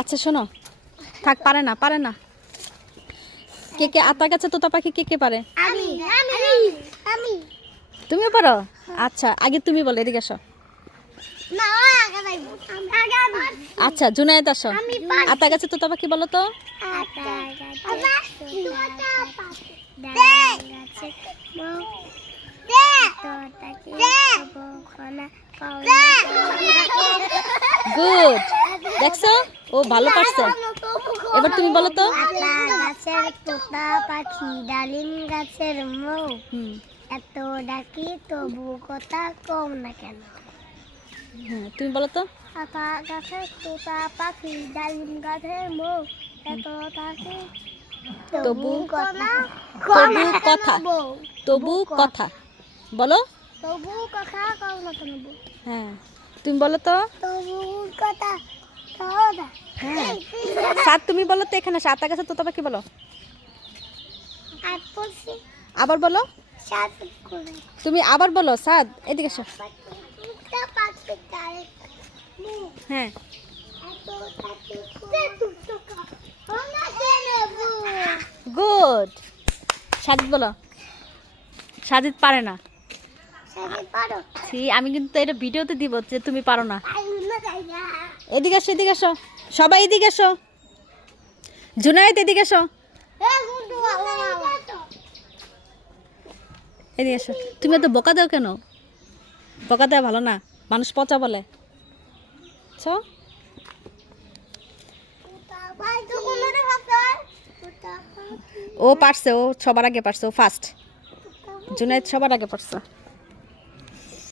আচ্ছা শোনো। থাক পারে না পারে না। কে কে আতা গাছে তোতা পাখি কে কে পারে? আমি আমি আমি। তুমিও পারো? আচ্ছা আগে তুমি বলো এদিকে আসো। না আগে যাইব। আগে আমি। আচ্ছা জুনায়েদ আসো। আমি পারি। আতা গাছে তোতা পাখি বলো তো। গুড দেখছ? ও ভালো পারছে। এবার তুমি বলো তো। গাছের তোতা পাখি ডালিম গাছের মৌ। এত ডাকি তবু কথা কম না কেন? হ্যাঁ তুমি বলো তো। আতা গাছের তোতা পাখি ডালিম গাছের মৌ। এত ডাকি তবু কথা তবু কথা। তবু কথা। বলো। তবু কথা কম না কেন হ্যাঁ তুমি বলো তো। তবু কথা হ্যাঁ সাত তুমি বলো তো এখানে। আতা গাছে তোতা পাখি বলো। আবার বলো। তুমি আবার বলো সাদ এদিকে ডালে হ্যাঁ। গুড। সাজিদ বলো। সাজিদ পারে না। আমি কিন্তু এটা ভিডিওতে দিব যে তুমি পারো না। এদিকে আসো এদিকে আসো সবাই এদিকে আসো জুনায়েদ, এদিকে আসো এ গুডু এদিকে আসো তুমি তো বকা দাও কেন? বকা দেওয়া ভালো না। মানুষ পচা বলে। ছ। ও পারছে, ও সবার আগে পারছে, ও ফার্স্ট জুনায়েদ সবার আগে পারছে।